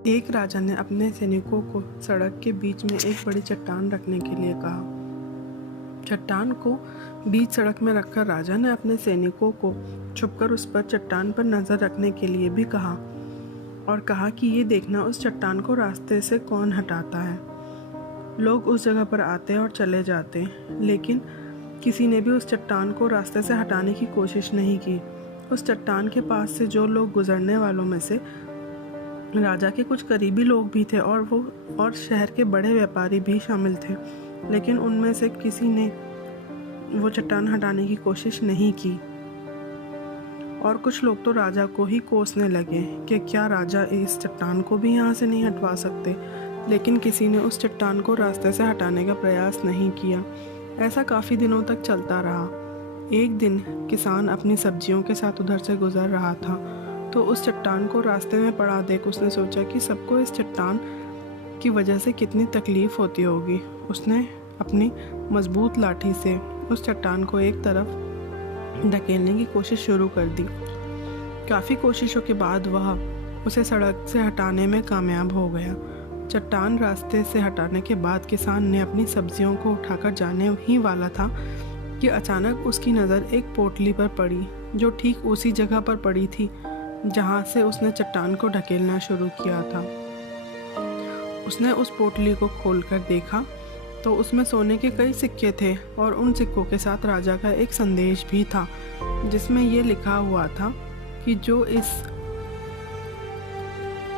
एक राजा ने अपने सैनिकों को सड़क के बीच में एक बड़ी चट्टान रखने के लिए कहा। चट्टान को बीच सड़क में रखकर राजा ने अपने सैनिकों को छुपकर उस पर चट्टान पर नज़र रखने के लिए भी कहा और कहा कि ये देखना उस चट्टान को रास्ते से कौन हटाता है। लोग उस जगह पर आते और चले जाते, लेकिन किसी ने भी उस चट्टान को रास्ते से हटाने की कोशिश नहीं की। उस चट्टान के पास से जो लोग गुजरने वालों में से राजा के कुछ करीबी लोग भी थे और शहर के बड़े व्यापारी भी शामिल थे, लेकिन उनमें से किसी ने वो चट्टान हटाने की कोशिश नहीं की। और कुछ लोग तो राजा को ही कोसने लगे कि क्या राजा इस चट्टान को भी यहाँ से नहीं हटवा सकते, लेकिन किसी ने उस चट्टान को रास्ते से हटाने का प्रयास नहीं किया। ऐसा काफ़ी दिनों तक चलता रहा। एक दिन किसान अपनी सब्जियों के साथ उधर से गुजर रहा था, तो उस चट्टान को रास्ते में पड़ा देख उसने सोचा कि सबको इस चट्टान की वजह से कितनी तकलीफ़ होती होगी। उसने अपनी मजबूत लाठी से उस चट्टान को एक तरफ धकेलने की कोशिश शुरू कर दी। काफ़ी कोशिशों के बाद वह उसे सड़क से हटाने में कामयाब हो गया। चट्टान रास्ते से हटाने के बाद किसान ने अपनी सब्जियों को उठाकर जाने ही वाला था कि अचानक उसकी नज़र एक पोटली पर पड़ी, जो ठीक उसी जगह पर पड़ी थी जहाँ से उसने चट्टान को ढकेलना शुरू किया था। उसने उस पोटली को खोलकर देखा तो उसमें सोने के कई सिक्के थे और उन सिक्कों के साथ राजा का एक संदेश भी था, जिसमें ये लिखा हुआ था कि जो इस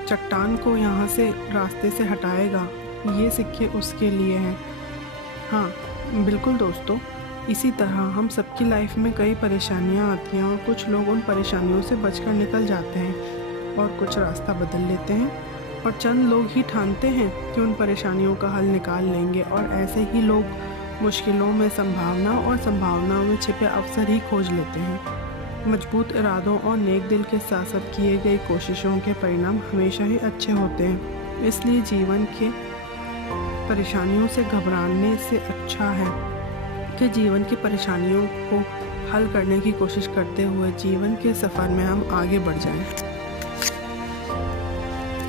चट्टान को यहाँ से रास्ते से हटाएगा, ये सिक्के उसके लिए हैं। हाँ बिल्कुल दोस्तों, इसी तरह हम सबकी लाइफ में कई परेशानियाँ आती हैं और कुछ लोग उन परेशानियों से बचकर निकल जाते हैं और कुछ रास्ता बदल लेते हैं, और चंद लोग ही ठानते हैं कि उन परेशानियों का हल निकाल लेंगे, और ऐसे ही लोग मुश्किलों में संभावना और संभावनाओं में छिपे अवसर ही खोज लेते हैं। मजबूत इरादों और नेक दिल के साथ साथ किए गई कोशिशों के परिणाम हमेशा ही अच्छे होते हैं। इसलिए जीवन के परेशानियों से घबराने से अच्छा है कि जीवन की परेशानियों को हल करने की कोशिश करते हुए जीवन के सफ़र में हम आगे बढ़ जाएं।